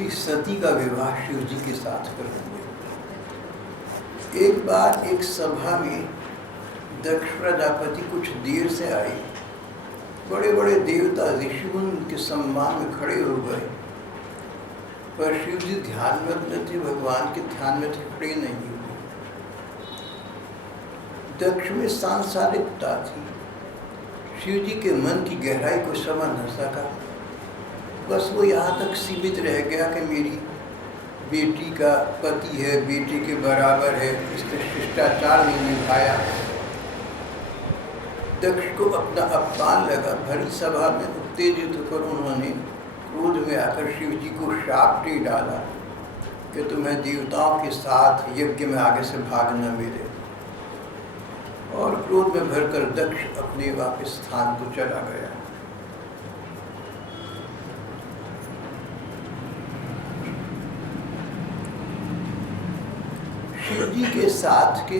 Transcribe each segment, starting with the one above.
पुत्री सती का विवाह शिव जी के साथ करेंगे। एक बार एक सभा में दक्ष प्रजापति कुछ देर से आए। बड़े बड़े देवता ऋषि उनके सम्मान में खड़े हो गए, पर शिव जी ध्यानमग्न थे, भगवान के ध्यान में थे, खड़े नहीं हुए। दक्ष में सांसारिकता थी, शिव जी के मन की गहराई को समझ न सका। बस वो यहाँ तक सीमित रह गया कि मेरी बेटी का पति है, बेटी के बराबर है, इसने शिष्टाचार नहीं निभाया। दक्ष को अपना अपमान लगा। भरी सभा में उत्तेजित होकर उन्होंने क्रोध में आकर शिव जी को शाप दे डाला कि तुम्हें देवताओं के साथ यज्ञ में आगे से भागना मिले। और क्रोध में भरकर दक्ष अपने वापस स्थान को चला गया। शिव जी के साथ के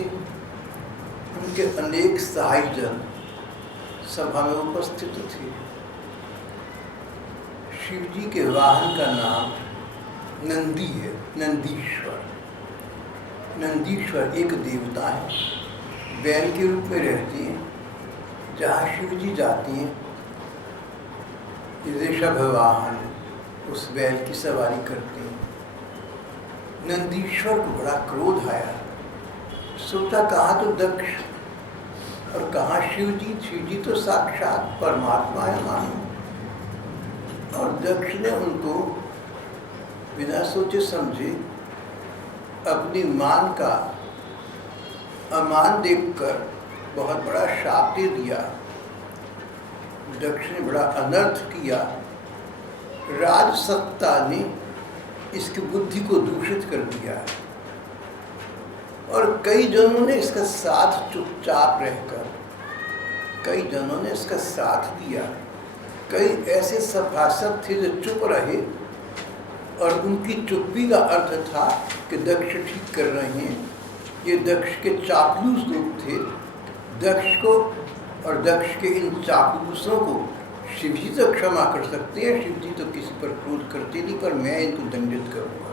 उनके अनेक सहायक जन सभा में उपस्थित थे। शिव जी के वाहन का नाम नंदी है, नंदीश्वर। नंदीश्वर एक देवता है, बैल के रूप में रहती हैं। जहाँ शिव जी जाती हैं, ऋषभ वाहन उस बैल की सवारी करते हैं। नंदीश्वर को बड़ा क्रोध आया। सोचा कहाँ तो दक्ष और कहाँ शिव जी। शिव जी तो साक्षात परमात्मा है मानो। और दक्ष ने उनको बिना सोचे समझे अपनी मान का अमान देखकर बहुत बड़ा शाप दे दिया। दक्ष ने बड़ा अनर्थ किया। राजसत्ता ने इसकी बुद्धि को दूषित कर दिया और कई जनों ने इसका साथ चुपचाप रहकर इसका साथ दिया। कई ऐसे सभासद थे जो चुप रहे और उनकी चुप्पी का अर्थ था कि दक्ष ठीक कर रहे हैं। ये दक्ष के चापलूस लोग थे। दक्ष को और दक्ष के इन चापलूसों को शिव जी तो क्षमा कर सकते हैं। शिव जी तो किसी पर क्रोध करते नहीं, पर मैं इनको दंडित करूँगा।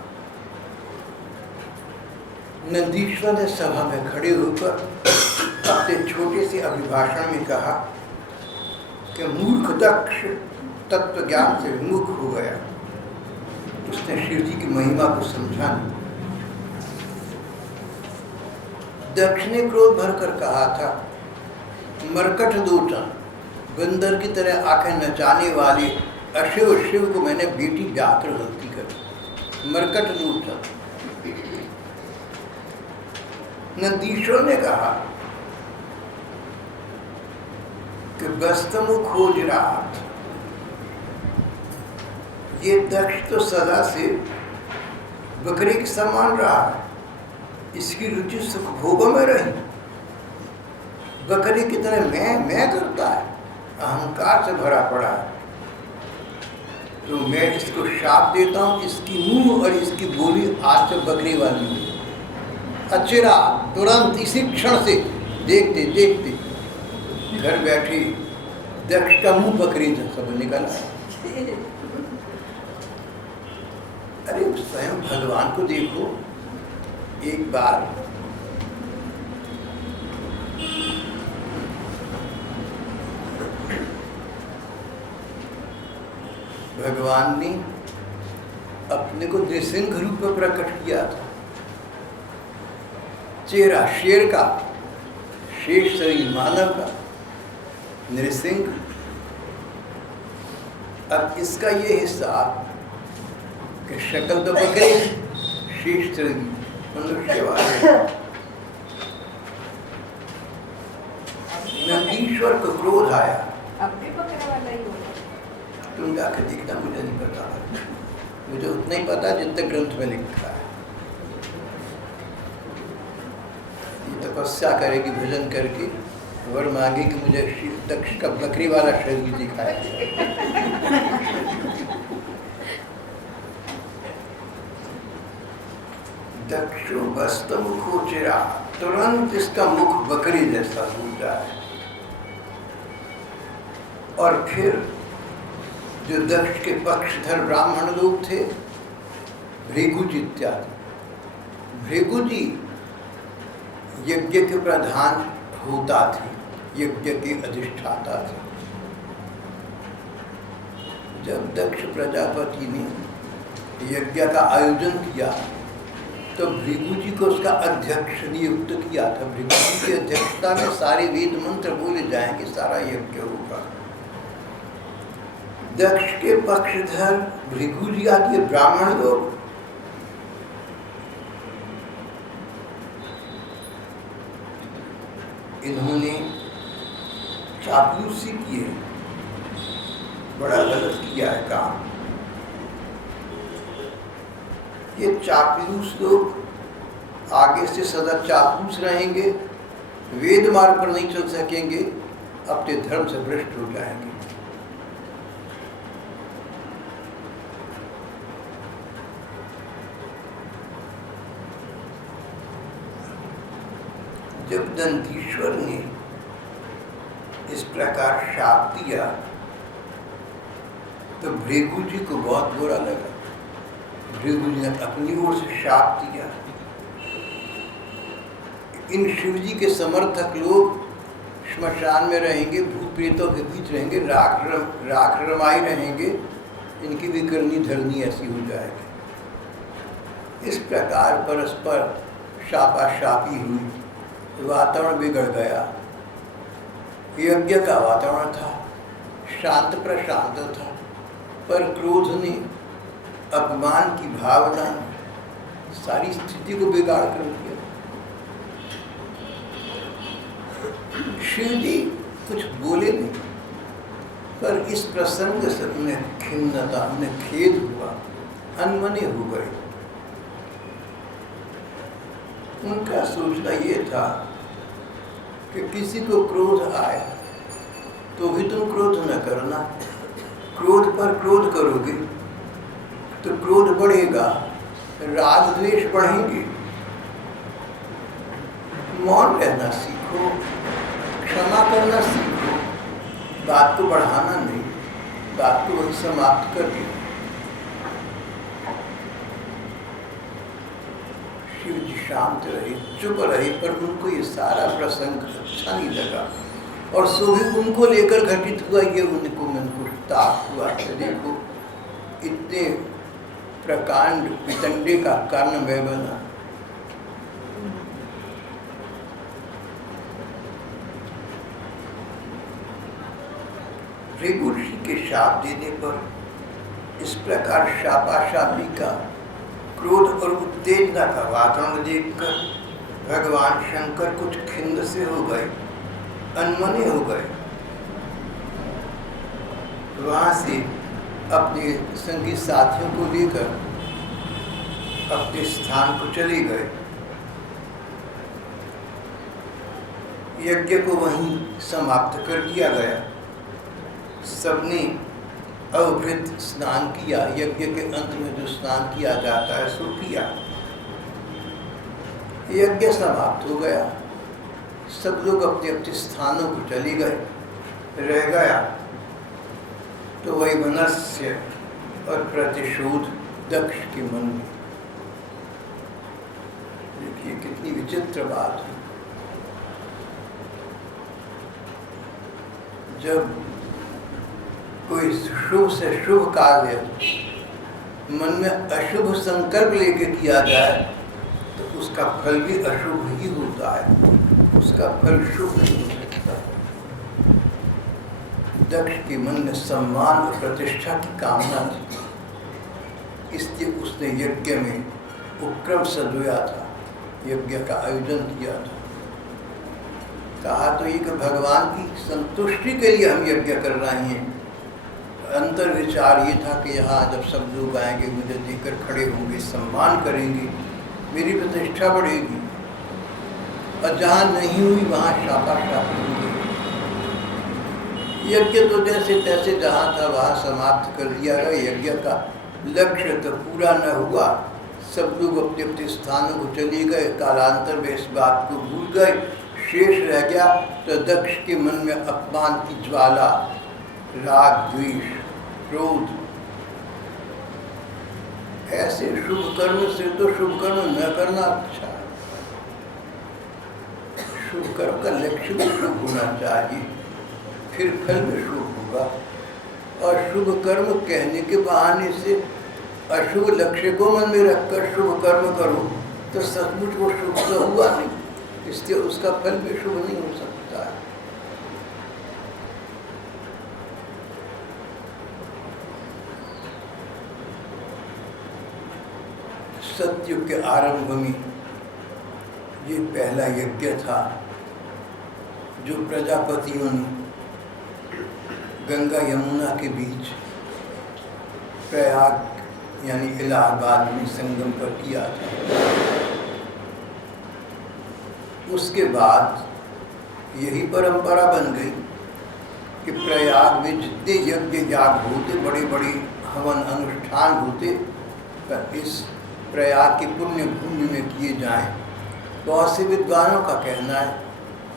नंदीश्वर ने सभा में खड़े होकर अपने छोटे से अभिभाषण में कहा कि मूर्ख दक्ष तत्व ज्ञान से विमुख हो गया। उसने शिव जी की महिमा को समझा नहीं। दक्ष ने क्रोध भरकर कहा था, मरकट दोचन, बंदर की तरह आंखें नचाने वाले अशिव शिव को मैंने बेटी ब्याकर गलती कर। मरकट दोचन। नंदीश्वर ने कहा कि बस्तमु खोज रात, ये दक्ष तो सदा से बकरे के समान रहा है। इसकी रुचि सुख भोगों में रही। बकरी की तरह मैं करता है, अहंकार से भरा पड़ा है। तो मैं इसको शाप देता हूँ, इसकी मुंह और इसकी बोली आज से बकरी वाली है। अचिरा तुरंत इसी क्षण से देखते देखते घर बैठी दक्ष का मुंह बकरी सब निकला। अरे स्वयं भगवान को देखो। एक बार भगवान ने अपने को नृसिंह रूप में प्रकट किया था। चेहरा शेर का, शेष शरीर मानव का, नृसिंह। अब इसका ये हिस्सा कि शक्ल तो बकरी, शेष शरीर मनुष्य वाले। नंदीश्वर को क्रोध आया। तुम जाकर देखना, मुझे नहीं पता। मुझे उतना ही पता जितना ग्रंथ में लिखा है। ये तपस्या करेगी भजन करके, वर मांगे कि मुझे दक्ष का बकरी वाला शरीर दिखाया। दक्षो बस्तमुखो चिरा, तुरंत इसका मुख बकरी जैसा हो जाए। और फिर जो दक्ष के पक्षधर ब्राह्मण लोग थे भृगुज इत्यादि। भृगुजी यज्ञ के प्रधान होता थे, यज्ञ के अधिष्ठाता थे। जब दक्ष प्रजापति ने यज्ञ का आयोजन किया तो भृगु जी को उसका अध्यक्ष नियुक्त किया था। भृगु जी की अध्यक्षता में सारे वेद मंत्र बोले जाएंगे, सारा यज्ञ होगा। दक्ष के पक्षधर भृगु जी आदि ब्राह्मण लोग इन्होंने चापलूसी की है, बड़ा गलत किया है काम। ये चापलूस लोग आगे से सदा चापलूस रहेंगे, वेद मार्ग पर नहीं चल सकेंगे, अपने धर्म से भ्रष्ट हो जाएंगे। जब दंतीश्वर ने इस प्रकार शाप दिया तो भृगु जी को बहुत बुरा लगा। भृगु जी ने अपनी ओर से शाप दिया। इन शिव जी के समर्थक लोग श्मशान में रहेंगे, भूत प्रेतों के बीच रहेंगे, राख रमाई रहेंगे, इनकी भी करनी धरनी ऐसी हो जाएगी। इस प्रकार परस्पर शापाशापी हुई, वातावरण बिगड़ गया। यज्ञ का वातावरण था, शांत प्रशांत था, पर क्रोध ने, अपमान की भावना सारी स्थिति को बिगाड़ कर दिया। शिव जी कुछ बोले नहीं, पर इस प्रसंग से उन्हें खिन्नता, उन्हें खेद हुआ, अनमने हो गए। उनका सोचना ये था कि किसी को क्रोध आए तो भी तुम क्रोध न करना, क्रोध पर क्रोध करोगे तो क्रोध बढ़ेगा, राग द्वेष बढ़ेंगे। मौन रहना सीखो, क्षमा करना सीखो, बात को बढ़ाना नहीं, बात को वही समाप्त कर दो। शिव जी शांत रहे, चुप रहे, पर उनको ये सारा प्रसंग अच्छा नहीं लगा। और सो भी उनको लेकर घटित हुआ, ये उनको मन को ताप हुआ। देखो इतने प्रकांड वितंडे का कारण मैं बना। भृगु ऋषि के शाप देने पर इस प्रकार शापाशापी का, क्रोध और उत्तेजना का वातावरण देखकर भगवान शंकर कुछ खिन्न से हो गए, अनमने हो गए। वहां से अपने संगी साथियों को लेकर अपने स्थान को चले गए। यज्ञ को वहीं समाप्त कर दिया गया। सबने अवभृत स्नान किया, यज्ञ के अंत में जो स्नान किया जाता है सो किया। यज्ञ समाप्त हो गया, सब लोग अपने अपने स्थानों को चले गए। रह गया तो वही वैमनस्य और प्रतिशोध दक्ष के मन में। देखिए कितनी विचित्र बात है। जब कोई शुभ से शुभ कार्य मन में अशुभ संकल्प लेके किया जाए तो उसका फल भी अशुभ ही होता है, उसका फल शुभ नहीं हो सकता। दक्ष के मन में सम्मान और प्रतिष्ठा की कामना थी, इसलिए उसने यज्ञ में उपक्रम सजोया था, यज्ञ का आयोजन किया था। कहा तो ये कि भगवान की संतुष्टि के लिए हम यज्ञ कर रहे हैं। अंतर विचार ये था कि यहाँ जब सब लोग आएंगे, मुझे देखकर खड़े होंगे, सम्मान करेंगे, मेरी प्रतिष्ठा बढ़ेगी। और जहाँ नहीं हुई वहाँ शापाशापी हुई। यज्ञ तो जैसे तैसे जहाँ था वहाँ समाप्त कर दिया गया। यज्ञ का लक्ष्य तो पूरा न हुआ, सब लोग अपने अपने स्थानों को चले गए। कालांतर में इस बात को भूल गए। शेष रह गया तो दक्ष के मन में अपमान की ज्वाला, राग द्वेष, क्रोध ऐसे शुभ कर्म से तो शुभ कर्म न करना अच्छा है। शुभ कर्म का लक्ष्य भी शुभ होना चाहिए, फिर फल भी शुभ होगा। और शुभ कर्म कहने के बहाने से अशुभ लक्ष्य को मन में रखकर शुभ कर्म करो तो सचमुच वो शुभ तो हुआ नहीं, इसलिए उसका फल भी शुभ नहीं हो सकता है। सतयुग के आरंभ में ये पहला यज्ञ था जो प्रजापतियों ने गंगा यमुना के बीच प्रयाग यानी इलाहाबाद में संगम पर किया था। उसके बाद यही परंपरा बन गई कि प्रयाग में जितने यज्ञ याग होते, बड़े बड़े हवन अनुष्ठान होते, पर इस प्रयाग की पुण्य भूमि में किए जाएं। बहुत से विद्वानों का कहना है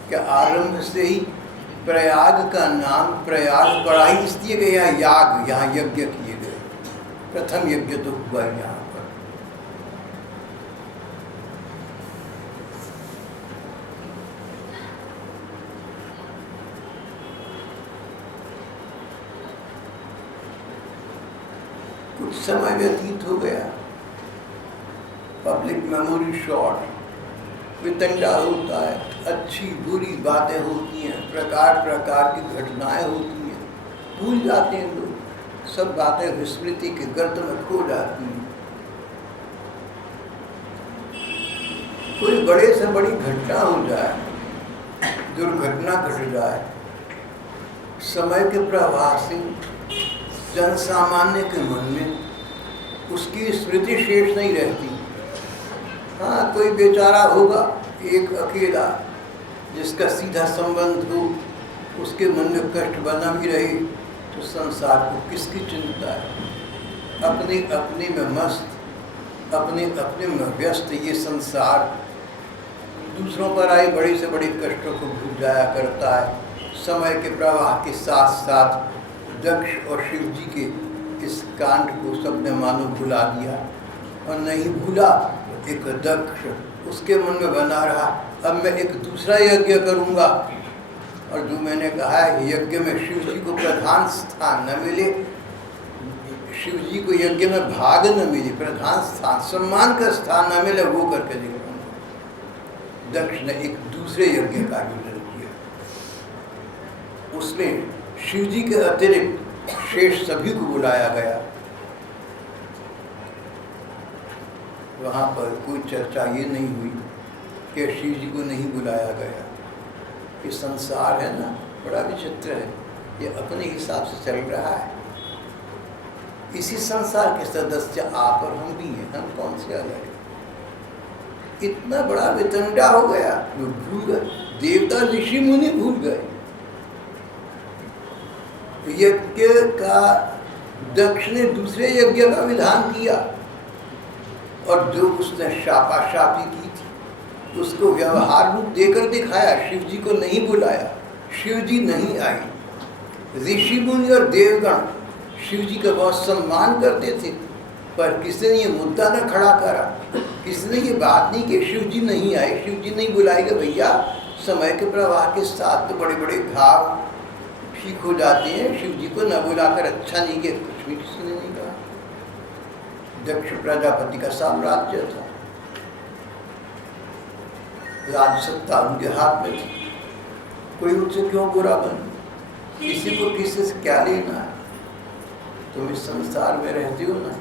कि आरंभ से ही प्रयाग का नाम प्रयाग पड़ा ही इसलिए गया, याग यहाँ यज्ञ किए गए, प्रथम यज्ञ तो हुआ यहाँ पर। कुछ समय व्यतीत हो गया, पब्लिक मेमोरी शॉर्ट, वितंडा होता है, अच्छी बुरी बातें होती हैं, प्रकार प्रकार की घटनाएं होती हैं, भूल जाते हैं लोग, सब बातें विस्मृति के गर्त में खो जाती हैं। कोई बड़े से बड़ी घटना हो जाए, दुर्घटना घट जाए, समय के प्रवाह से जन सामान्य के मन में उसकी स्मृति शेष नहीं रहती। हाँ, कोई बेचारा होगा एक अकेला जिसका सीधा संबंध हो, उसके मन में कष्ट बना भी रहे तो संसार को किसकी चिंता है। अपने अपने में मस्त, अपने अपने में व्यस्त ये संसार दूसरों पर आए बड़े से बड़े कष्टों को भूल जाया करता है। समय के प्रवाह के साथ साथ दक्ष और शिव जी के इस कांड को सबने मानो भुला दिया, और नहीं भूला एक दक्ष उसके मन में बना रहा, अब मैं एक दूसरा यज्ञ करूंगा। और जो मैंने कहा है, यज्ञ में शिव जी को प्रधान स्थान न मिले, शिव जी को यज्ञ में भाग न मिले, प्रधान स्थान सम्मान का स्थान न मिले, वो करके दिखाऊंगा। दक्ष ने एक दूसरे यज्ञ का आयोजन किया, उसमें शिव जी के अतिरिक्त शेष सभी को बुलाया गया। वहाँ पर कोई चर्चा ये नहीं हुई कि शिव जी को नहीं बुलाया गया। ये संसार है ना, बड़ा विचित्र है, ये अपने हिसाब से चल रहा है। इसी संसार के सदस्य आप और हम भी हैं, हम कौन से अलग हैं। इतना बड़ा वितंडा हो गया, जो भूल गए, देवता ऋषि मुनि भूल गए। यज्ञ का दक्ष ने दूसरे यज्ञ का विधान किया, और जो उसने शापाशापी की थी उसको व्यवहार रूप देकर दिखाया। शिव जी को नहीं बुलाया, शिव जी नहीं आई। ऋषि मुनि और देवगण शिव जी का बहुत सम्मान करते थे, पर किसी ने ये मुद्दा न खड़ा करा, किसी ने ये बात नहीं कि शिव जी नहीं आए, शिव जी नहीं बुलाएगा। भैया, समय के प्रवाह के साथ तो बड़े बड़े घाव ठीक हो जाते हैं, शिव जी को न बुलाकर अच्छा नहीं किया, कुछ भी किसी ने नहीं कहा। दक्ष प्रजापति का साम्राज्य था, राजसत्ता उनके हाथ में थी, कोई उनसे क्यों बुरा बने, किसी को किसी से क्या लेना है। तुम इस संसार में रहते हो ना,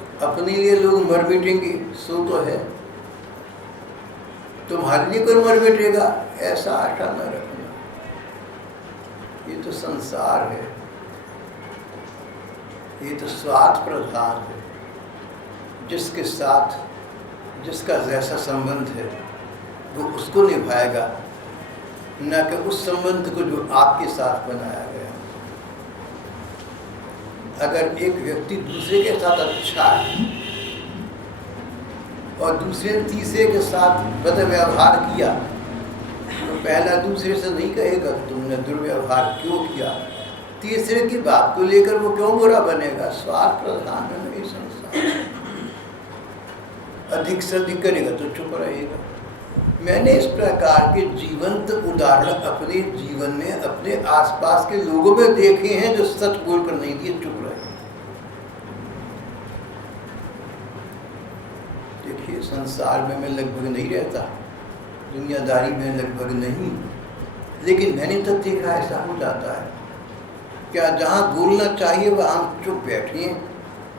तो अपने लिए लोग मर मिटेंगे, सो तो है, तुम्हारे लिए कोई मर मिटेगा ऐसा आशा न रखना। ये तो संसार है, ये तो स्वार्थ प्रधान है। जिसके साथ जिसका जैसा संबंध है वो उसको निभाएगा, न कि उस संबंध को जो आपके साथ बनाया गया। अगर एक व्यक्ति दूसरे के साथ अच्छा है और दूसरे ने तीसरे के साथ बदव्यवहार किया, तो पहला दूसरे से नहीं कहेगा कि तुमने दुर्व्यवहार क्यों किया, तीसरे की बात को लेकर वो क्यों बुरा बनेगा। स्वार्थ प्रधान है नहीं संसार। अधिक से अधिक करेगा तो चुप रहेगा। मैंने इस प्रकार के जीवंत उदाहरण अपने जीवन में अपने आसपास के लोगों में देखे हैं जो सच बोलकर नहीं दिए, चुप रहे। देखिए, संसार में मैं लगभग नहीं रहता, दुनियादारी में लगभग नहीं, लेकिन मैंने तो देखा ऐसा हो जाता है। क्या जहाँ बोलना चाहिए वहाँ हम चुप बैठे हैं,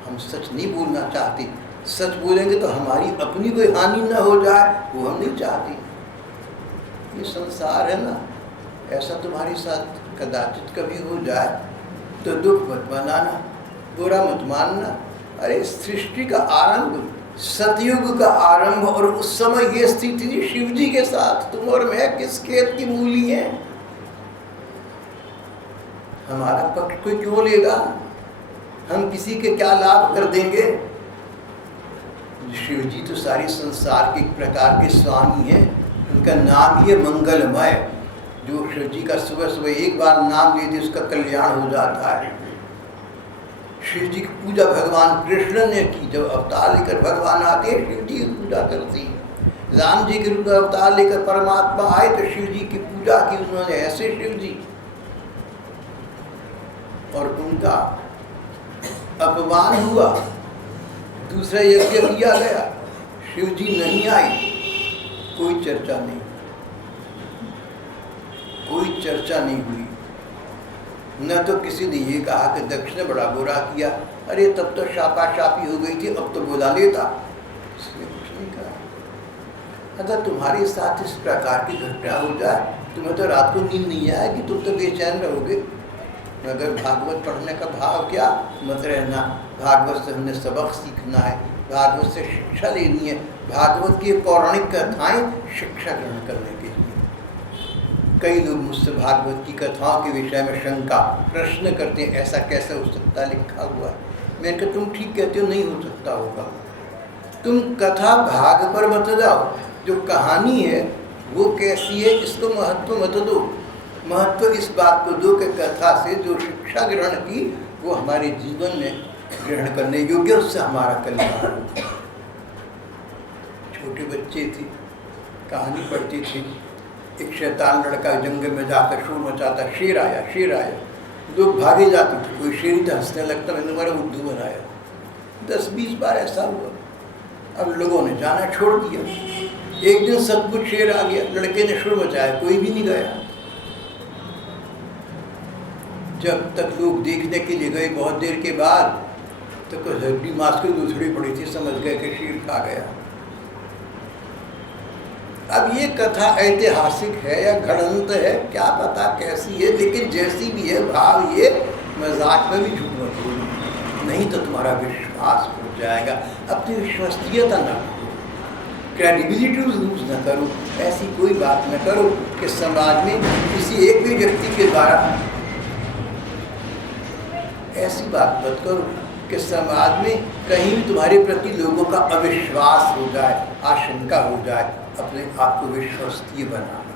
हम सच नहीं बोलना चाहते। सच बोलेंगे तो हमारी अपनी कोई हानि ना हो जाए, वो हम नहीं चाहते। ये संसार है ना, ऐसा तुम्हारे साथ कदाचित कभी हो जाए तो दुख मत मनाना, बुरा मत मानना। अरे सृष्टि का आरंभ, सतयुग का आरंभ, और उस समय ये स्थिति थी शिव जी के साथ। तुम और मैं किस खेत की मूली हैं? हमारा पक्ष कोई क्यों लेगा? हम किसी के क्या लाभ कर देंगे? शिव जी तो सारे संसार के एक प्रकार के स्वामी हैं, उनका नाम ही है मंगलमय। जो शिव जी का सुबह सुबह एक बार नाम ले दे उसका कल्याण हो जाता है। शिव जी की पूजा भगवान कृष्ण ने की, जब अवतार लेकर भगवान आते हैं शिव जी की पूजा करते हैं। राम जी के रूप में अवतार लेकर परमात्मा आए तो शिव जी की पूजा की उन्होंने, ऐसे शिव जी। और उनका अपमान हुआ, दूसरा यज्ञ किया गया, शिव जी नहीं आए, कोई चर्चा नहीं, कोई चर्चा नहीं हुई। न तो किसी ने ये कहा कि दक्ष ने बड़ा बुरा किया, अरे तब तो शापाशापी हो गई थी, अब तो बुला लेता, इसने कुछ नहीं कहा। अगर तुम्हारे साथ इस प्रकार की घटना हो जाए, तुम्हें तो रात को नींद नहीं आएगी, तुम तो बेचैन रहोगे। अगर भागवत पढ़ने का भाव क्या, मत रहना, भागवत से हमने सबक सीखना है, भागवत से शिक्षा लेनी है। भागवत की पौराणिक कथाएं शिक्षा ग्रहण करने के लिए। कई लोग मुझसे भागवत की कथाओं के विषय में शंका प्रश्न करते हैं, ऐसा कैसे हो सकता है, लिखा हुआ है। मैंने कहा तुम ठीक कहते हो, नहीं हो सकता होगा। तुम कथा भाग पर मत जाओ, जो कहानी है वो कैसी है इसको महत्व मत दो। महत्व इस बात को दो कि कथा से जो शिक्षा ग्रहण की वो हमारे जीवन में ग्रहण करने योग्य, उससे हमारा कल्याण। छोटे बच्चे थे, कहानी पढ़ती थी, एक शैतान लड़का जंगल में जाकर शोर मचाता, शेर आया शेर आया, लोग भागे जाते थे, कोई शेर ही हंसने लगता, मैंने तुम्हारा उद्दू बनाया। 10-20 बार ऐसा हुआ, अब लोगों ने जाना छोड़ दिया। एक दिन सचमुच शेर आ गया, लड़के ने शोर मचाया, कोई भी नहीं गया। जब तक लोग देखने के लिए गए, बहुत देर के बाद तो कुछ हड्डी मांस की दूसरी पड़ी थी, समझ गए कि शेर खा गया। अब ये कथा ऐतिहासिक है या घड़ंत है, क्या पता कैसी है, लेकिन जैसी भी है भाव ये मजाक में भी झूठ मत बोलो, नहीं तो तुम्हारा विश्वास हो जाएगा। अपनी विश्वसनीयता न करो, क्रेडिबिलिटी लूज न करो, ऐसी कोई बात न करो कि समाज में किसी एक भी व्यक्ति के द्वारा, ऐसी बात मत करो कि समाज में कहीं भी तुम्हारे प्रति लोगों का अविश्वास हो जाए, आशंका हो जाए। अपने आप को विश्वसनीय बनाना,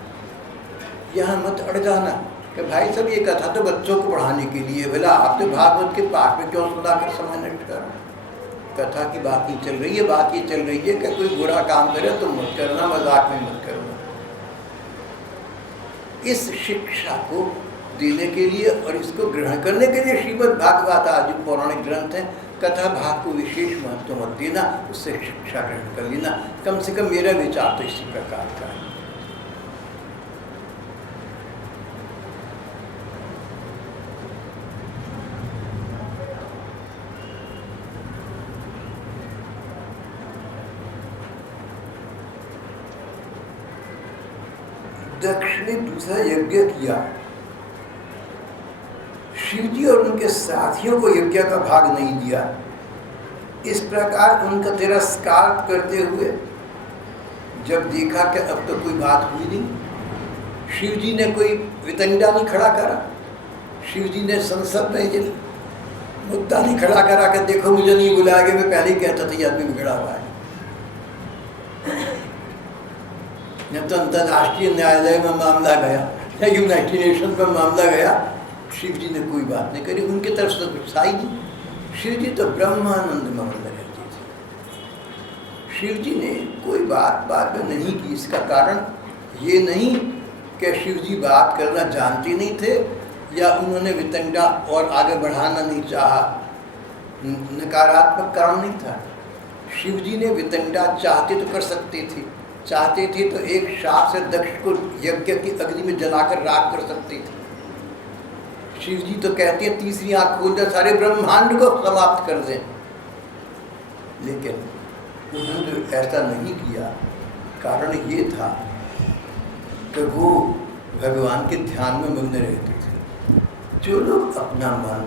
यहाँ मत अड़ जाना कि भाई सब ये कथा तो बच्चों को पढ़ाने के लिए, भला आप तो भागवत के पाठ में क्यों सुना कर समय नष्ट करो। कथा की बात ही चल रही है, बात ये चल रही है कि कोई बुरा काम करे तो मत करना, मजाक में मत करना। इस शिक्षा को देने के लिए और इसको ग्रहण करने के लिए श्रीमद् भागवत आदि पौराणिक ग्रंथ हैं। कथा भाग को विशेष महत्व मत देना, उससे शिक्षा ग्रहण कर लेना। कम से कम मेरा विचार तो इसी प्रकार का है। दक्ष ने दूसरा यज्ञ किया, शिवजी और उनके साथियों को यज्ञ का भाग नहीं दिया। इस प्रकार उनका तिरस्कार करते हुए जब देखा कि अब तो कोई बात हुई नहीं, शिवजी ने कोई वितंडा नहीं खड़ा करा, शिवजी ने संसद में ये मुद्दा नहीं खड़ा करा कि देखो मुझे नहीं बुलाया गया, मैं पहले ही कहता था ये आदमी बिगड़ा हुआ है। जब तो अंतर्राष्ट्रीय न्यायालय में मामला गया या यूनाइटेड नेशन पर मामला गया, शिव जी ने कोई बात नहीं करी, उनकी तरफ से कुछ था ही नहीं। शिव जी तो ब्रह्मानंद में रहते थे। शिव जी ने कोई बात में नहीं की। इसका कारण ये नहीं कि शिव जी बात करना जानते नहीं थे या उन्होंने वितंडा और आगे बढ़ाना नहीं चाहा, नकारात्मक काम नहीं था। शिव जी ने वितंडा चाहते तो कर सकते थे, चाहते थे तो एक शाप से दक्ष को यज्ञ की अग्नि में जलाकर राख कर सकते थे। शिव जी तो कहते हैं तीसरी आंख खोल दे, सारे ब्रह्मांड को समाप्त कर दें, लेकिन उन्होंने ऐसा नहीं किया। कारण ये था कि वो भगवान के ध्यान में मग्न रहते थे। जो लोग अपना मन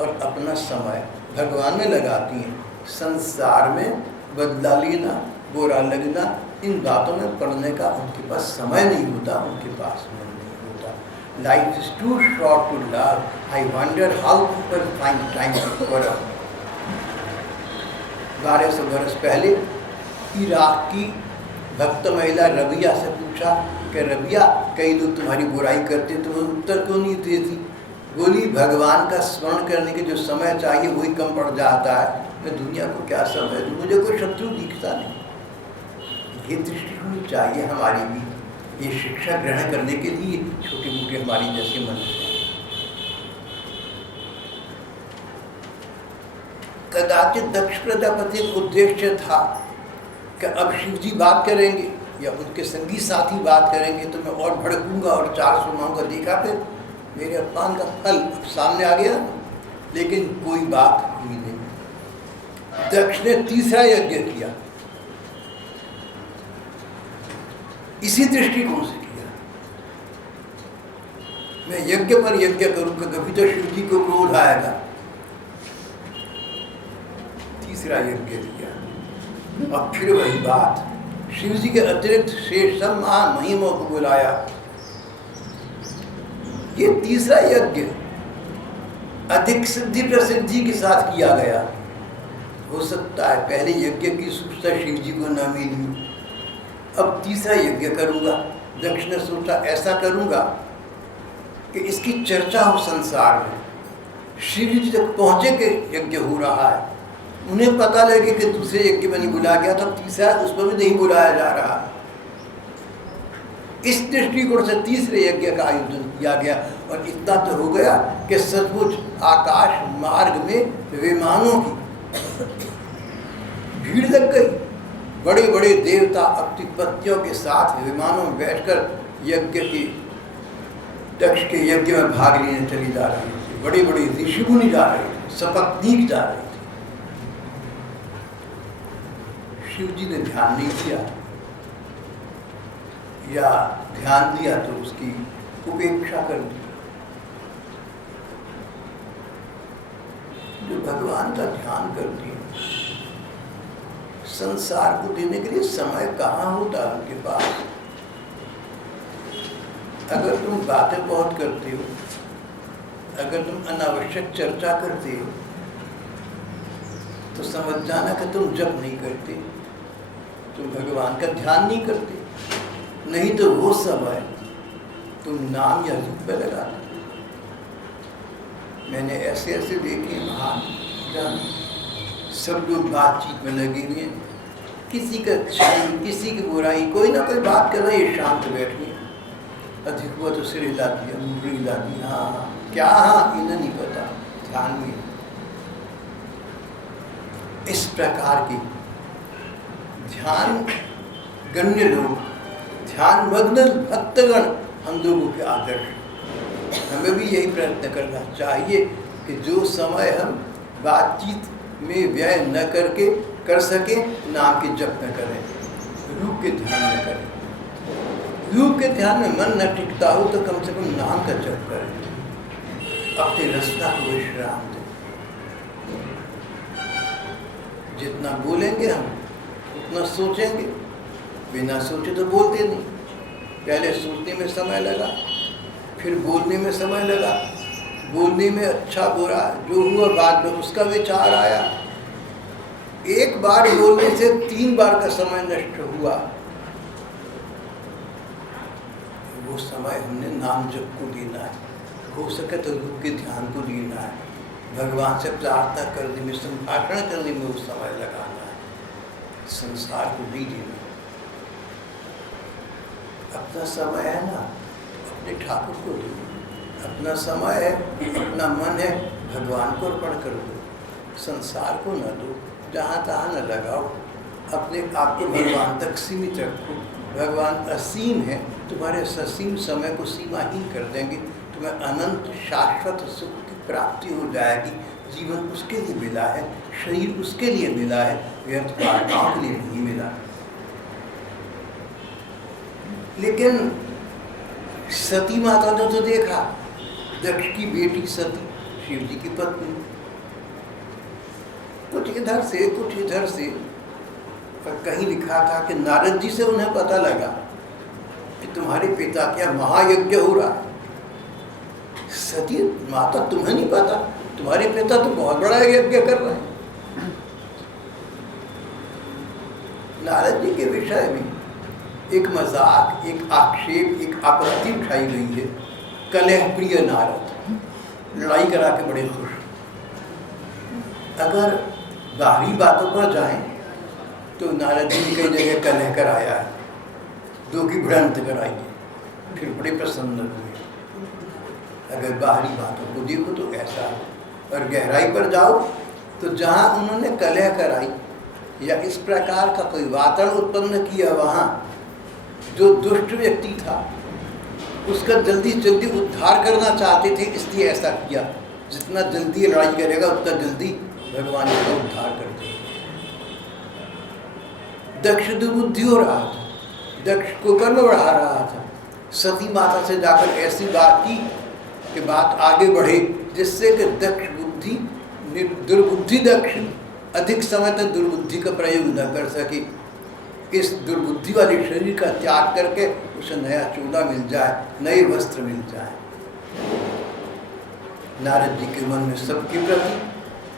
और अपना समय भगवान में लगाती हैं, संसार में बदला लेना, बुरा लगना, इन बातों में पढ़ने का उनके पास समय नहीं होता, उनके पास मन नहीं होता। Life is too short to love, I wonder how people find time for love. 1200 वर्ष पहले इराक की भक्त महिला रबिया से पूछा कि रबिया, कई लोग तुम्हारी बुराई करते, तो वो उत्तर क्यों नहीं देती? बोली, भगवान का स्मरण करने के जो समय चाहिए वही कम पड़ जाता है, मैं दुनिया को क्या समय दूँ, मुझे कोई शत्रु दिखता नहीं। ये दृष्टि होनी चाहिए हमारी भी, ये शिक्षा ग्रहण करने के लिए छोटे मोटे हमारी जैसे मनुष्य। कदाचित दक्ष प्रजापति का उद्देश्य था कि अब शिव जी बात करेंगे या उनके संगी साथी बात करेंगे तो मैं और भड़कूंगा और 400 मांगूंगा। देखा फिर मेरे अपमान का फल सामने आ गया, लेकिन कोई बात हुई नहीं। दक्ष ने तीसरा यज्ञ किया, इसी दृष्टिकोण से किया, मैं यज्ञ पर यज्ञ करूंगा, कभी तो शिव जी को क्रोध आएगा। तीसरा यज्ञ किया और फिर वही बात, शिव जी के अतिरिक्त शेष सब महामहिमों को बुलाया। ये तीसरा यज्ञ अधिक सिद्धि प्रसिद्धि के साथ किया गया। हो सकता है पहले यज्ञ की सूचना शिव जी को न मिली, अब तीसरा यज्ञ करूंगा। दक्ष ने सोचा ऐसा करूंगा कि इसकी चर्चा हो संसार में, शिव जी तक पहुंचे कि यज्ञ हो रहा है, उन्हें पता लगे कि दूसरे यज्ञ में नहीं बुलाया गया, तो तीसरा उस पर भी नहीं बुलाया जा रहा। इस दृष्टिकोण से तीसरे यज्ञ का आयोजन किया गया और इतना तो हो गया कि सचमुच आकाश मार्ग में विमानों की भीड़ लग गई। बड़े बड़े देवता अपनी पत्नियों के साथ विमानों में बैठकर यज्ञ की दक्ष के यज्ञ में भाग लेने चली जा रही थी। बड़े बड़े ऋषि मुनि जा रहे थे, सपत्नीक जा रहे थे। शिव जी ने ध्यान नहीं दिया या ध्यान दिया तो उसकी उपेक्षा कर दी। जो भगवान का ध्यान करती है, संसार को देने के लिए समय कहाँ होता है उनके पास। अगर तुम बातें बहुत करते हो, अगर तुम अनावश्यक चर्चा करते हो, तो समझ जाना कि तुम जप नहीं करते, तुम भगवान का ध्यान नहीं करते। नहीं तो वो समय तुम नाम या रूप पे लगाते। मैंने ऐसे ऐसे देखे महान जान, सब लोग बातचीत में लगे हुए हैं, किसी का क्षण, किसी की बुराई, कोई ना कोई बात कर रहा है, ये शांत बैठे। अधिक हुआ तो सिर हिला दिया, मुंह हिला दी, हाँ क्या, हाँ इन्हें नहीं पता, ध्यान में। इस प्रकार की ध्यान गण्य लोग, ध्यान मग्न भक्तगण हम लोगों के आदर्श। हमें भी यही प्रयत्न करना चाहिए कि जो समय हम बातचीत में व्यय न करके कर सके, नाम के जप न करें, रूप के ध्यान न करें। रूप के ध्यान में मन न टिकता हो तो कम से कम नाम का जप करें, अपनी रचना को विश्राम दें। जितना बोलेंगे हम उतना सोचेंगे, बिना सोचे तो बोलते नहीं। पहले सोचने में समय लगा, फिर बोलने में समय लगा, बोलने में अच्छा बुरा जो हुआ बाद में उसका विचार आया। एक बार बोलने से 3 बार का समय नष्ट हुआ। वो समय हमने नाम जप को देना है, हो सके तो रूप के ध्यान को देना है, भगवान से प्रार्थना करने में, संभाषण करने में वो समय लगाना है। संसार को नहीं देना। अपना समय है ना, अपने ठाकुर को दो। अपना समय है, अपना मन है, भगवान को अर्पण कर दो। संसार को न दो, जहाँ तहाँ न लगाओ। अपने आप को भगवान तक सीमित रखो। भगवान असीम है, तुम्हारे ससीम समय को सीमाहीन कर देंगे। तुम्हें अनंत शाश्वत सुख की प्राप्ति हो जाएगी। जीवन उसके लिए मिला है, शरीर उसके लिए मिला है, व्यर्थ वार्ताओं के लिए नहीं मिला। लेकिन सती माता ने तो देखा, दक्ष की बेटी सती, शिव जी की पत्नी, कुछ इधर से कुछ इधर से, और कहीं लिखा था कि नारद जी से उन्हें पता लगा कि तुम्हारे पिता क्या महायज्ञ हो रहा है। सती माता, तुम्हें नहीं पता? तुम्हारे पिता तो बहुत बड़ा यज्ञ कर रहे हैं। नारद जी के विषय में एक मजाक, एक आक्षेप, एक आपत्ति उठाई गई है। कलह प्रिय नारद, लड़ाई करा के बड़े खुश। अगर बाहरी बातों पर जाएं तो नारद जी ने कई जगह कलह कराया है, दो की भिड़ंत कराई है, फिर बड़े प्रसन्न हुए। अगर बाहरी बातों को देखो तो ऐसा है, और गहराई पर जाओ तो जहाँ उन्होंने कलह कराई या इस प्रकार का कोई वातावरण उत्पन्न किया, वहाँ जो दुष्ट व्यक्ति था उसका जल्दी जल्दी उद्धार करना चाहते थे, इसलिए ऐसा किया। जितना जल्दी लड़ाई करेगा उतना जल्दी भगवान का उद्धार कर देगा। दक्ष दुर्बुद्धि हो रहा था, दक्ष को कर्म बढ़ा रहा था। सती माता से जाकर ऐसी बात की कि बात आगे बढ़े, जिससे कि दक्ष बुद्धि, दुर्बुद्धि दक्ष अधिक समय तक दुर्बुद्धि का प्रयोग न कर सके। इस दुर्बुद्धि वाले शरीर का त्याग करके उसे नया चूल्हा मिल जाए, नए वस्त्र मिल जाए। नारद जी के मन में सबके प्रति,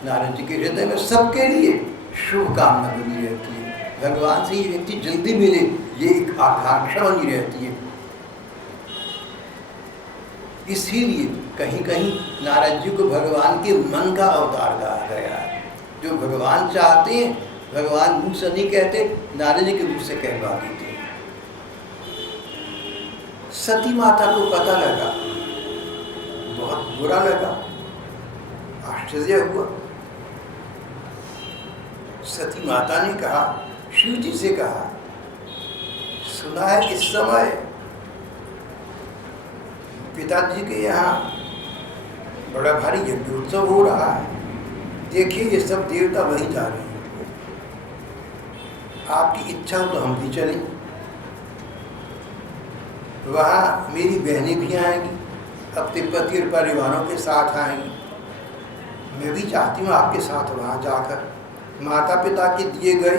नारद जी के हृदय में सबके लिए शुभ कामना बनी रहती है। भगवान से ये व्यक्ति जल्दी मिले, ये एक आकांक्षा बनी रहती है। इसीलिए कहीं कहीं नारद जी को भगवान के मन का अवतार कहा गया है। जो भगवान चाहते हैं, भगवान मुँह से नहीं कहते, नारद जी के मुँह से कहवा देते हैं। सती माता को पता लगा, बहुत बुरा लगा, आश्चर्य हुआ। सती माता ने कहा, शिव जी से कहा, सुना है इस समय पिताजी के यहाँ बड़ा भारी यज्ञोत्सव हो रहा है। देखिए ये सब देवता वहीं जा रहे हैं। आपकी इच्छा हो तो हम भी चलें। वहाँ मेरी बहनें भी आएंगी, अपने पति और परिवारों के साथ आएंगी। मैं भी चाहती हूँ आपके साथ वहाँ जाकर माता पिता के दिए गए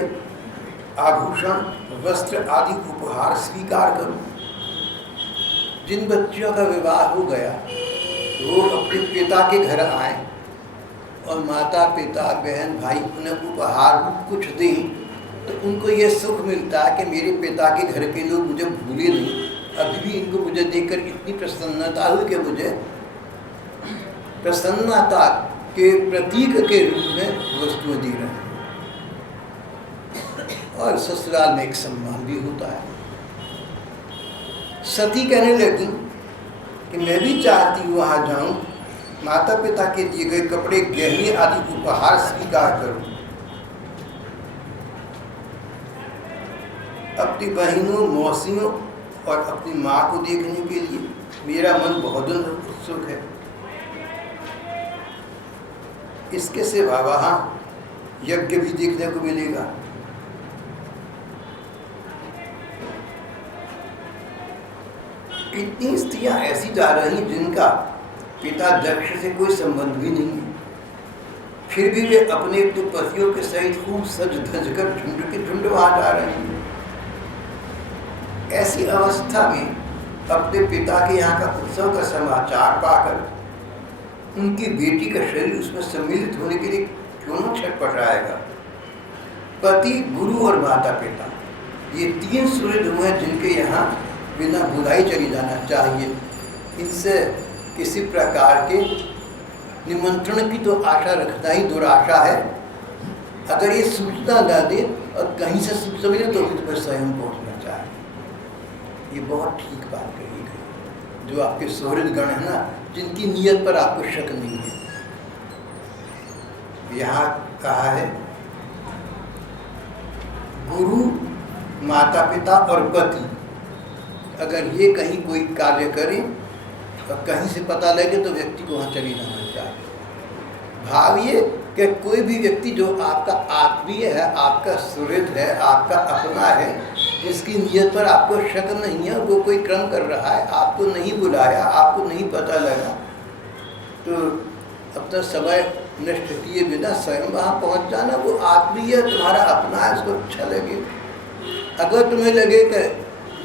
आभूषण, वस्त्र आदि उपहार स्वीकार करूं। जिन बच्चियों का विवाह हो गया वो अपने पिता के घर आए और माता पिता बहन भाई उन्हें उपहार कुछ दें, तो उनको ये सुख मिलता है कि मेरे पिता के घर के लोग मुझे भूले नहीं। अभी भी इनको मुझे देखकर इतनी प्रसन्नता हुई कि मुझे प्रसन्नता के प्रतीक के रूप में वस्तुएं दे रहे हैं। और ससुराल में एक सम्मान भी होता है। सती कहने लगी कि मैं भी चाहती हूँ वहाँ जाऊँ, माता पिता के दिए गए कपड़े, गहने आदि उपहार स्वीकार करूँ। अपनी बहनों, मौसियों और अपनी माँ को देखने के लिए मेरा मन बहुत उत्सुक है। इसके सिवा वहाँ यज्ञ भी देखने को मिलेगा। कितनी स्त्रियां ऐसी जा रही जिनका पिता दक्ष से कोई संबंध भी नहीं है, फिर भी वे अपने अपने पतियों के सहित खूब सज धज कर झुंड के झुंड वहां जा रहे हैं। ऐसी अवस्था में अपने पिता के यहाँ का उत्सव का समाचार पाकर उनकी बेटी का शरीर उसमें सम्मिलित होने के लिए क्यों न छटपटाएगा। पति, गुरु और माता पिता, ये तीन सूर्य हुए जिनके यहाँ बिना बुलाई चली जाना चाहिए। इनसे किसी प्रकार के निमंत्रण की तो आशा रखना ही दुराशा है। अगर ये सूचना न दे और कहीं से समझे तो भी तुम्हें स्वयं पहुँचना चाहिए। ये बहुत ठीक बात कही गई। जो आपके सुहृद गण है ना, जिनकी नीयत पर आपको शक नहीं है। यहाँ कहा है गुरु, माता पिता और पति, अगर ये कहीं कोई कार्य करे और कहीं से पता लगे तो व्यक्ति को वहाँ चली जाना चाहिए। भाव ये कि कोई भी व्यक्ति जो आपका आत्मीय है, आपका सुहृद है, आपका अपना है, जिसकी नीयत पर आपको शक नहीं है, वो कोई क्रम कर रहा है, आपको नहीं बुलाया, आपको नहीं पता लगा, तो अपना समय नष्ट किए बिना स्वयं वहाँ पहुँच जाना। वो आत्मीय है, तुम्हारा अपना है, उसको अच्छा लगे। अगर तुम्हें लगे कि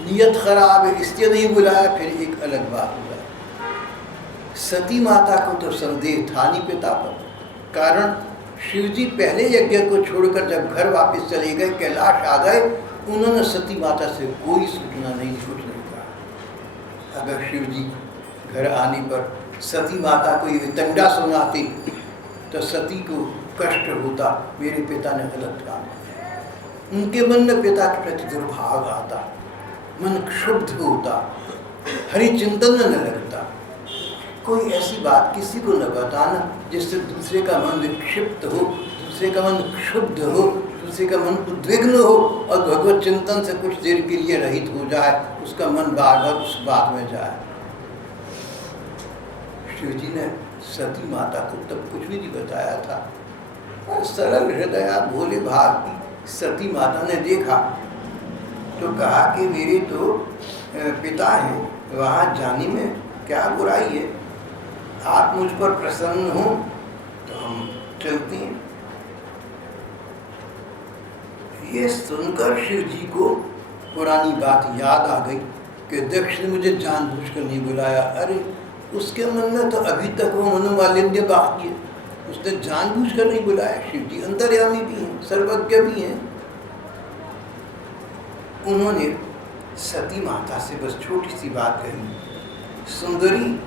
नीयत खराब है इसलिए नहीं बुलाया, फिर एक अलग बात होगा। सती माता को तो संदेह था नहीं पिता पर, कारण शिव जी पहले यज्ञ को छोड़कर जब घर वापस चले गए, कैलाश आ गए, उन्होंने सती माता से कोई सूचना नहीं, कुछ नहीं कहा। अगर शिव जी घर आने पर सती माता को ये वितंडा सुनाती तो सती को कष्ट होता, मेरे पिता ने गलत काम किया। उनके मन में पिता के प्रति दुर्भाव आता, मन क्षुब्ध होता, हरि चिंतन में न लगता। कोई ऐसी बात किसी को न बताना जिससे दूसरे का मन विक्षिप्त हो, दूसरे का मन क्षुब्ध हो, दूसरे का मन उद्विग्न हो और भगवत चिंतन से कुछ देर के लिए रहित हो जाए, उसका मन बार बार उस बात में जाए। शिव जी ने सती माता को तब कुछ भी नहीं बताया था, और सरल हृदया भोले भाव की सती माता ने देखा तो कहा कि मेरे तो पिता हैं, वहाँ जाने में क्या बुराई है, आप मुझ पर प्रसन्न हो तो हम चलते हैं। ये सुनकर शिव जी को पुरानी बात याद आ गई कि दक्ष ने मुझे जानबूझकर नहीं बुलाया। अरे उसके मन में तो अभी तक वो मनोमालिन्य बाकी है, उसने जानबूझकर नहीं बुलाया। शिव जी अंतर्यामी भी हैं, सर्वज्ञ भी हैं। उन्होंने सती माता से बस छोटी सी बात कही, सुंदरी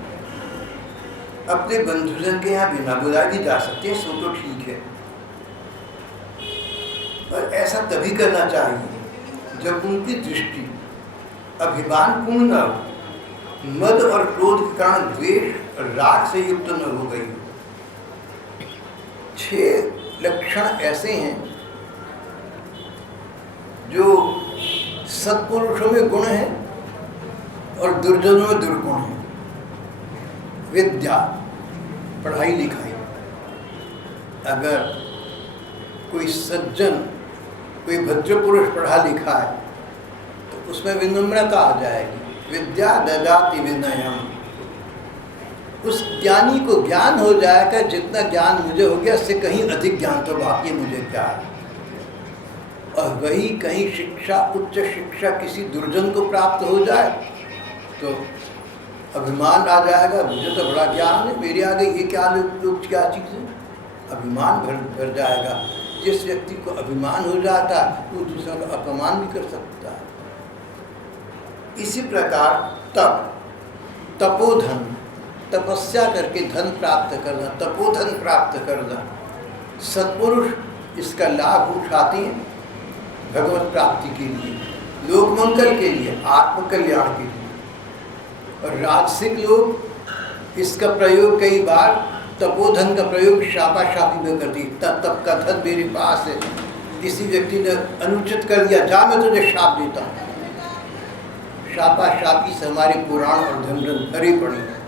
अपने बंधुजन के यहाँ बिना बुलाए भी जा सकते हैं, सो तो ठीक है, पर ऐसा तभी करना चाहिए जब उनकी दृष्टि अभिमान पूर्ण न हो, मद और क्रोध के कारण द्वेष और राग से युक्त न हो गई। 6 लक्षण ऐसे हैं जो सत्पुरुषों में गुण है और दुर्जनों में दुर्गुण है। विद्या, पढ़ाई लिखाई, अगर कोई सज्जन, कोई भद्र पुरुष पढ़ा लिखा है तो उसमें विनम्रता आ जाएगी। विद्या ददाति विनयम, उस ज्ञानी को ज्ञान हो जाएगा, जितना ज्ञान मुझे हो गया उससे कहीं अधिक ज्ञान तो बाकी मुझे क्या है। और वही कहीं शिक्षा, उच्च शिक्षा किसी दुर्जन को प्राप्त हो जाए तो अभिमान आ जाएगा, मुझे तो बड़ा ज्ञान है, मेरे आगे ये क्या लोग क्या चीज़ है, अभिमान भर जाएगा। जिस व्यक्ति को अभिमान हो जाता है वो दूसरों का अपमान भी कर सकता है। इसी प्रकार तपोधन, तपस्या करके धन प्राप्त करना, तपोधन प्राप्त करना, सत्पुरुष इसका लाभ उठाते हैं भगवत प्राप्ति के लिए, लोक मंगल के लिए, आत्म कल्याण के लिए। और राजसिक लोग इसका प्रयोग कई बार तपोधन का प्रयोग शापाशापी में करती। तब का धन मेरे पास है, किसी व्यक्ति ने अनुचित कर दिया, जा मैं तुझे शाप देता हूँ। शापाशापी से हमारे पुराण और धर्म भरे पड़े हैं।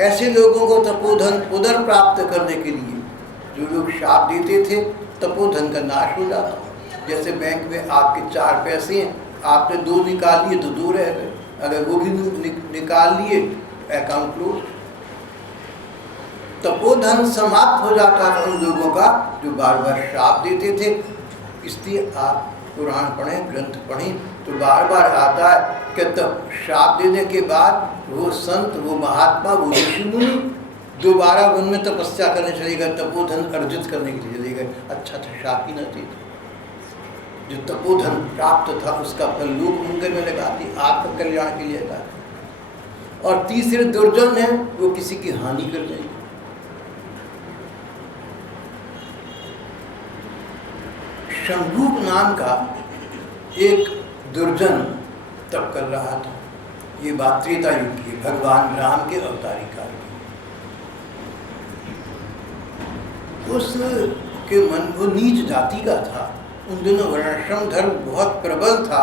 ऐसे लोगों को तपोधन पुनर्प्राप्त करने के लिए जो लोग शाप देते थे, तपोधन का नाश हो जाता। जैसे बैंक में आपके 4 पैसे हैं, आपने 2 निकाल लिए तो 2 रह गए, अगर वो भी निकाल लिए अकाउंट क्लोज। तपोधन समाप्त हो जाता था उन लोगों का जो बार बार श्राप देते थे। इसलिए आप पुराण पढ़ें, ग्रंथ पढ़ें तो बार बार आता है कि तब श्राप देने के बाद वो संत, वो महात्मा, वो ऋषि मुनि दोबारा वन में तपस्या करने चले गए, तपोधन अर्जित करने के लिए चले गए। अच्छा था श्राप ही न थे, जो तपोधन प्राप्त था उसका फल लोक मंगल में लगाती, आत्म कल्याण के लिए लगाती। और तीसरे दुर्जन है, वो किसी की हानि कर देंगे। शंभूक नाम का एक दुर्जन तप कर रहा था। ये बात त्रेता युग की, भगवान राम के अवतारी काल की। उसके मन, वो नीच जाति का था, उन दिनों वर्णाश्रम धर्म बहुत प्रबल था।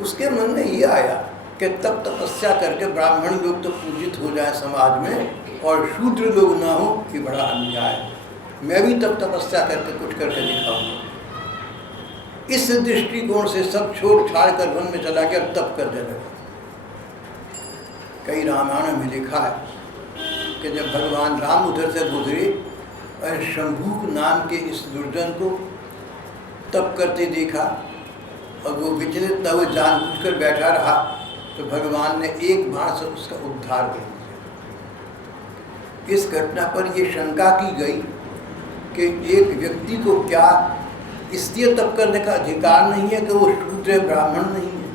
उसके मन में ये आया कि तब तपस्या करके ब्राह्मण लोग तो पूजित हो जाए समाज में और शूद्र लोग ना हो, कि बड़ा अन्याय। मैं भी तब तपस्या करके कुछ करके दिखाऊंगा। इस दृष्टिकोण से सब छोड़ छाड़ कर वन में चला गया और तप करने लगा। कई रामायण में लिखा है कि जब भगवान राम उधर से गुजरे और शंभूक नाम के इस दुर्जन को तप करते देखा और वो विचलित न वो जानबूझकर बैठा रहा, तो भगवान ने एक बाण से उसका उद्धार कर दिया। इस घटना पर ये शंका की गई कि एक व्यक्ति को क्या इसलिए तप करने का अधिकार नहीं है कि वो शूद्र ब्राह्मण नहीं है।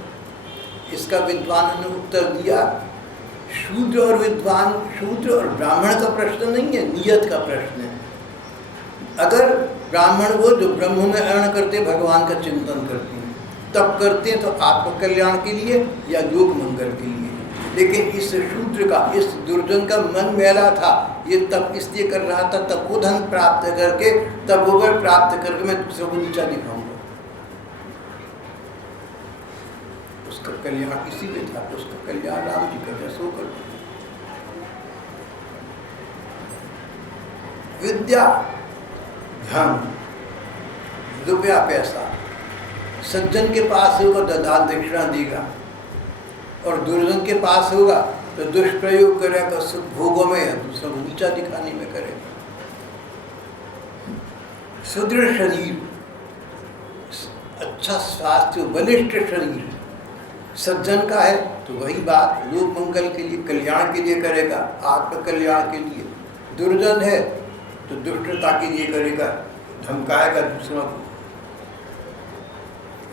इसका विद्वान ने उत्तर दिया, शूद्र और विद्वान, शूद्र और ब्राह्मण का प्रश्न नहीं है, नियत का प्रश्न है। अगर ब्राह्मण वो जो ब्रह्म में अर्ण करते भगवान का चिंतन करते हैं, तप करते हैं तो आत्म कल्याण के लिए या लोक मंगल के लिए। लेकिन इस शूद्र का, इस दुर्जन का मन मैला था, ये तप इसलिए कर रहा था तपोधन प्राप्त करके, तपोबल प्राप्त करके मैं दूसरों को नीचा दिखाऊंगा। उसका कल्याण इसी में था, तो उसका कल्याण राम जी का जैसो कर। विद्या, धन, रुपया पैसा सज्जन के पास होगा तो दान दक्षिणा देगा, और दुर्जन के पास होगा तो दुष्प्रयोग करेगा, सुख भोगों में या दूसरों को नीचा दिखाने में करेगा। सुदृढ़ शरीर, अच्छा स्वास्थ्य, बलिष्ठ शरीर सज्जन का है तो वही बात लोक मंगल के लिए, कल्याण के लिए करेगा, आत्म कल्याण के लिए। दुर्जन है तो दुष्टता के लिए करेगा, धमकाएगा दूसरों को।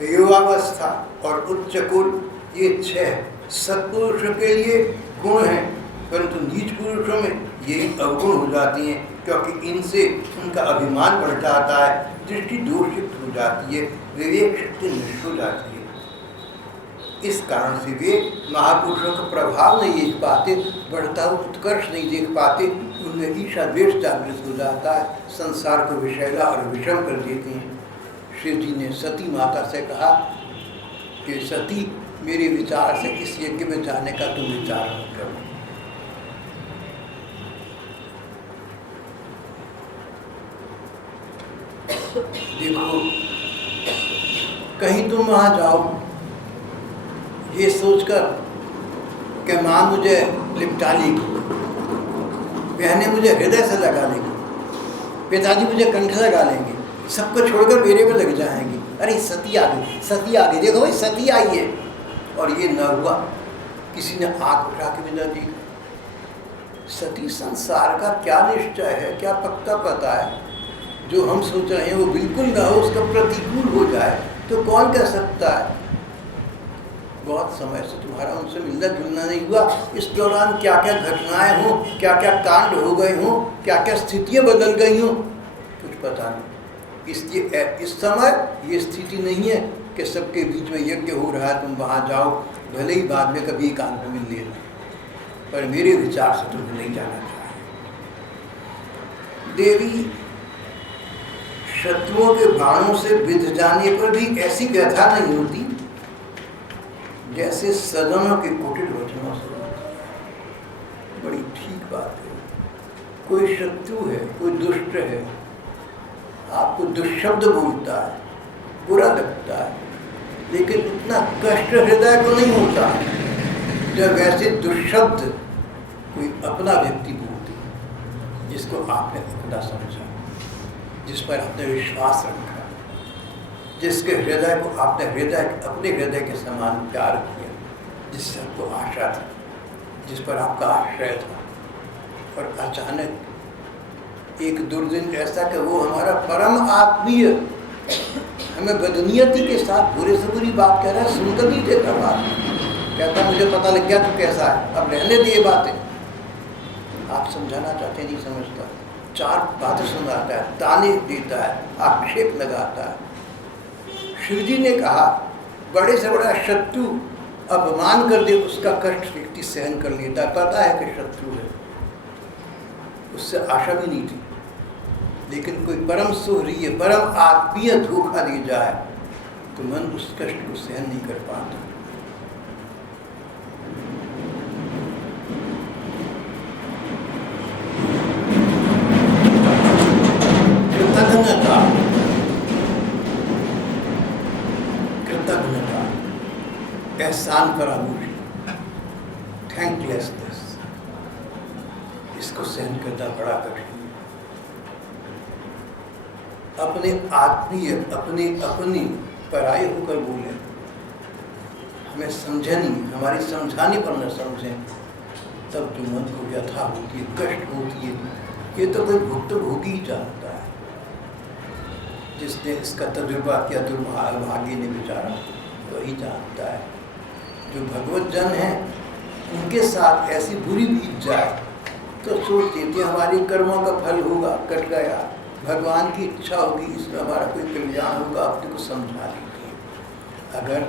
युवावस्था और उच्च कुल, ये 6 सत्पुरुष के लिए गुण हैं, परंतु नीच पुरुषों में ये अवगुण हो जाती हैं, क्योंकि इनसे उनका अभिमान बढ़ जाता है, दृष्टि दोषयुक्त हो जाती है, विवेक शक्ति नष्ट हो जाती है। इस कारण से वे महापुरुषों का प्रभाव नहीं देख पाते, बढ़ता हुआ उत्कर्ष नहीं देख पाते, उनमें ईर्ष्या द्वेष जागृत हो जाता है, संसार को विषैला और विषम कर देते हैं। शिव जी ने सती माता से कहा कि सती, मेरे विचार से इस यज्ञ में जाने का तुम विचार मत करो। देखो, कहीं तुम वहां जाओ ये सोचकर कि माँ मुझे लिपटा लेगी, बहनें मुझे हृदय से लगा लेगी, पिताजी मुझे कंठ से लगा लेंगे, सबको छोड़कर मेरे में लग जाएंगी। अरे सती आ गई, सती आ गई, देखो भाई सती आई है। और ये न हुआ, किसी ने आँख उठा के भी न देखा। सती संसार का क्या निश्चय है, क्या पक्का पता है? जो हम सोच रहे हैं वो बिल्कुल ना हो, उसका प्रतिकूल हो जाए तो कौन कह सकता है? बहुत समय से तुम्हारा उनसे मिलना जुलना नहीं हुआ, इस दौरान क्या क्या घटनाएं हों, क्या क्या कांड हो गए हों, क्या क्या स्थितियां बदल गई हों, कुछ पता नहीं। इसलिए इस समय ये स्थिति नहीं है कि सबके बीच में यज्ञ हो रहा है, तुम वहाँ जाओ, भले ही बाद में कभी एकांत में मिल लेना, पर मेरे विचार से तुम्हें नहीं जाना चाहिए। देवी शत्रुओं के बाणों से बिध जाने पर भी ऐसी व्यथा नहीं होती जैसे सदनों के कुटिल वचनों से। बड़ी ठीक बात है। कोई शत्रु है, कोई दुष्ट है, आपको दुष्शब्द बोलता है, बुरा लगता है, लेकिन इतना कष्ट हृदय को नहीं होता जब वैसे दुष्शब्द कोई अपना व्यक्ति बोलते, जिसको आपने अपना समझा, जिस पर आपने विश्वास रखा, जिसके हृदय को आपने अपने हृदय के समान प्यार किया, जिससे आपको आशा थी, जिस पर आपका आश्रय था, और अचानक एक दुर्दिन ऐसा कि वो हमारा परम आत्मीय हमें बदनीयती के साथ बुरे से बुरी बात कह रहा है, सुनकर नहीं देता बात, कहता मुझे पता लग गया तो कैसा है, अब रहने दे ये बातें। आप समझाना चाहते नहीं समझता, 4 बातें सुनाता है, ताने देता है, आक्षेप लगाता है, शिव जी ने कहा बड़े से बड़ा शत्रु अपमान कर दे उसका कष्ट व्यक्ति सहन कर लेता, पता है कि शत्रु है, उससे आशा भी नहीं थी, लेकिन कोई परम सुहृदय परम आत्मीय धोखा दे जाए तो मन उस कष्ट को सहन नहीं कर पाता। कृतज्ञता, एहसान फरामोशी, थैंकलेसनेस, इसको सहन करना बड़ा कठिन। अपने आत्मीय अपनी पराये होकर बोले, हमें समझे नहीं, हमारी समझाने पर न समझें, तब जो मन को व्यथा होती है, कष्ट होती है, ये तो कोई भुक्तभोगी ही जानता है। जिसने इसका तजुर्बा किया दुर्भाग्य ने बेचारा वही जानता है। जो भगवत जन हैं उनके साथ ऐसी बुरी बीत जाए तो सोचते थे हमारे कर्मों का फल होगा, कट गया, भगवान की इच्छा होगी, इसमें हमारा कोई कल्याण होगा, अपने को समझा लीजिए। अगर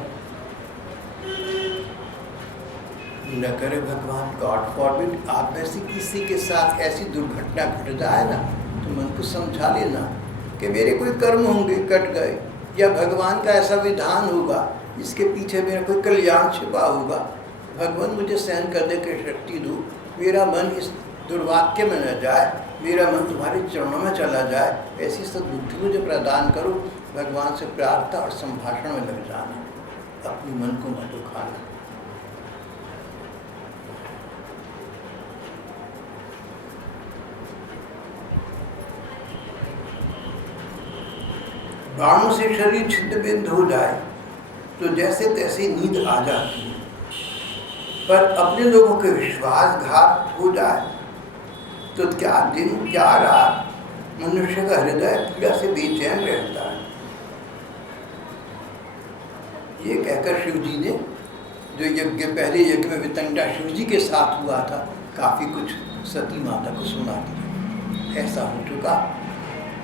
न करे भगवान, गॉड फॉरबिड, आप में से किसी के साथ ऐसी दुर्घटना घट जाए ना तो मन को समझा लेना कि मेरे कोई कर्म होंगे, कट गए, या भगवान का ऐसा विधान होगा इसके पीछे मेरा कोई कल्याण छिपा होगा। भगवान मुझे सहन करने की शक्ति दो, मेरा मन इस दुर्वाक्य में न जाए, मेरा मन तुम्हारे चरणों में चला जाए, ऐसी सद्बुद्धि मुझे प्रदान करो। भगवान से प्रार्थना और संभाषण में लग जाना, अपने मन को न दुखाना। बाणों से शरीर छिन्न भिन्न हो जाए तो जैसे तैसे नींद आ जाती है, पर अपने लोगों के विश्वासघात हो जाए तो क्या दिन क्या रात मनुष्य का हृदय पीड़ा से बेचैन रहता है। ये कहकर शिव जी ने जो यज्ञ, पहले यज्ञ में वितंडा शिव जी के साथ हुआ था, काफ़ी कुछ सती माता को सुना दिया। ऐसा हो चुका,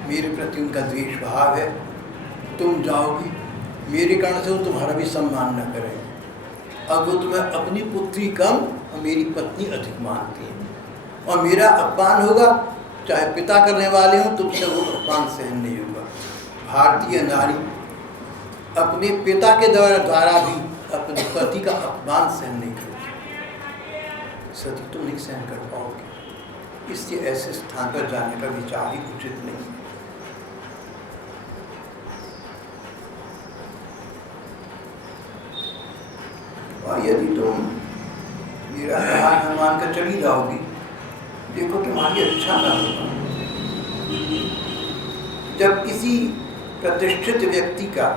मेरे प्रति उनका द्वेष भाव है, तुम जाओगी, मेरे कारण से वो तुम्हारा भी सम्मान न करेंगे। अब वो तुम्हें अपनी पुत्री कम और मेरी पत्नी अधिक मानती है, और मेरा अपमान होगा, चाहे पिता करने वाले हों, तुमसे वो अपमान सहन नहीं होगा। भारतीय नारी अपने पिता के द्वारा भी अपने पति का अपमान सहन नहीं करती। सती तुम नहीं सहन कर पाओगे, इसलिए ऐसे स्थान पर जाने का विचार ही उचित नहीं है। और यदि तुम मेरा ध्यान मान कर चली जाओगी, देखो तुम्हारी अच्छा ना होगा। जब किसी प्रतिष्ठित व्यक्ति का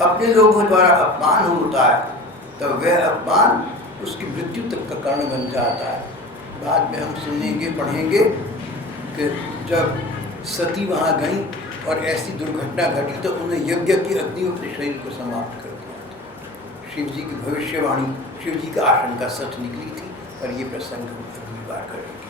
अपने लोगों द्वारा अपमान होता है तो वह अपमान उसकी मृत्यु तक का कारण बन जाता है। बाद में हम सुनेंगे, पढ़ेंगे कि जब सती वहाँ गई और ऐसी दुर्घटना घटी तो उन्हें यज्ञ की अग्नि अपने शरीर को समाप्त कर दिया। शिव जी की भविष्यवाणी, शिव जी का आशंका सच निकली थी, और ये प्रसंग हम अगली बार करेंगे।